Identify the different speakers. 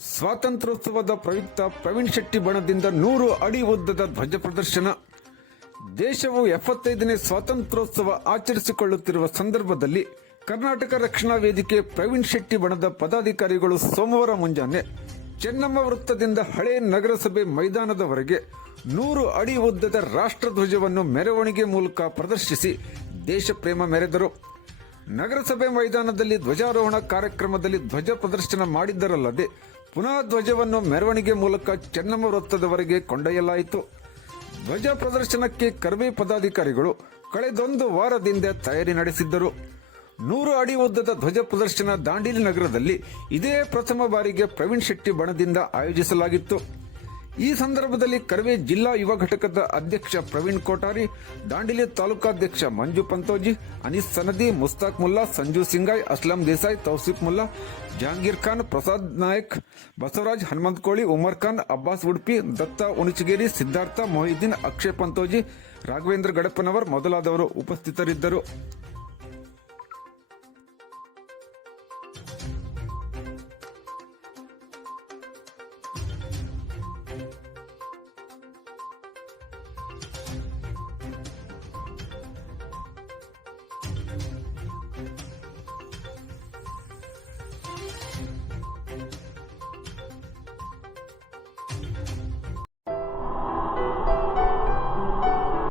Speaker 1: ಸ್ವಾತಂತ್ರ್ಯೋತ್ಸವದ ಪ್ರಯುಕ್ತ ಪ್ರವೀಣ್ ಶೆಟ್ಟಿ ಬಣದಿಂದ ನೂರು ಅಡಿ ಉದ್ದದ ಧ್ವಜ ಪ್ರದರ್ಶನ. ದೇಶವು ಎಪ್ಪತ್ತೈದನೇ ಸ್ವಾತಂತ್ರ್ಯೋತ್ಸವ ಆಚರಿಸಿಕೊಳ್ಳುತ್ತಿರುವ ಸಂದರ್ಭದಲ್ಲಿ ಕರ್ನಾಟಕ ರಕ್ಷಣಾ ವೇದಿಕೆ ಪ್ರವೀಣ್ ಶೆಟ್ಟಿ ಬಣದ ಪದಾಧಿಕಾರಿಗಳು ಸೋಮವಾರ ಮುಂಜಾನೆ ಚೆನ್ನಮ್ಮ ವೃತ್ತದಿಂದ ಹಳೆ ನಗರಸಭೆ ಮೈದಾನದವರೆಗೆ ನೂರು ಅಡಿ ಉದ್ದದ ರಾಷ್ಟ್ರಧ್ವಜವನ್ನು ಮೆರವಣಿಗೆ ಮೂಲಕ ಪ್ರದರ್ಶಿಸಿ ದೇಶ ಪ್ರೇಮ ಮೆರೆದರು. ನಗರಸಭೆ ಮೈದಾನದಲ್ಲಿ ಧ್ವಜಾರೋಹಣ ಕಾರ್ಯಕ್ರಮದಲ್ಲಿ ಧ್ವಜ ಪ್ರದರ್ಶನ ಮಾಡಿದ್ದರಲ್ಲದೆ ಪುನಃ ಧ್ವಜವನ್ನು ಮೆರವಣಿಗೆ ಮೂಲಕ ಚೆನ್ನಮ್ಮ ವೃತ್ತದವರೆಗೆ ಕೊಂಡೊಯ್ಯಲಾಯಿತು. ಧ್ವಜ ಪ್ರದರ್ಶನಕ್ಕೆ ಕರ್ವೆ ಪದಾಧಿಕಾರಿಗಳು ಕಳೆದೊಂದು ವಾರದಿಂದ ತಯಾರಿ ನಡೆಸಿದ್ದರು. ನೂರು ಅಡಿ ಉದ್ದದ ಧ್ವಜ ಪ್ರದರ್ಶನ ದಾಂಡೇಲಿ ನಗರದಲ್ಲಿ ಇದೇ ಪ್ರಥಮ ಬಾರಿಗೆ ಪ್ರವೀಣ್ ಶೆಟ್ಟಿ ಬಣದಿಂದ ಆಯೋಜಿಸಲಾಗಿತ್ತು. ಈ ಸಂದರ್ಭದಲ್ಲಿ ಕರವೆ ಜಿಲ್ಲಾ ಯುವ ಘಟಕದ ಅಧ್ಯಕ್ಷ ಪ್ರವೀಣ್ ಕೋಟಾರಿ ದಾಂಡಿಲಿ ತಾಲೂಕಾಧ್ಯಕ್ಷ ಮಂಜು ಪಂತೋಜಿ, ಅನೀಸ್ ಸನದಿ, ಮುಸ್ತಾಕ್ ಮುಲ್ಲಾ, ಸಂಜು ಸಿಂಗಾಯ್, ಅಸ್ಲಂ ದೇಸಾಯಿ, ತೌಸಿಫ್ ಮುಲ್ಲಾ, ಜಹಾಂಗೀರ್ ಖಾನ್, ಪ್ರಸಾದ್ ನಾಯಕ್, ಬಸವರಾಜ್ ಹನುಮಂತ್ ಕೋಳಿ, ಉಮರ್ ಖಾನ್, ಅಬ್ಬಾಸ್ ಉಡುಪಿ, ದತ್ತ ಉಣಿಚಗೇರಿ, ಸಿದ್ಧಾರ್ಥ, ಮೊಹಿದ್ದೀನ್, ಅಕ್ಷಯ್ ಪಂತೋಜಿ, ರಾಘವೇಂದ್ರ ಗಡಪನವರ್ ಮೊದಲಾದವರು ಉಪಸ್ಥಿತರಿದ್ದರು.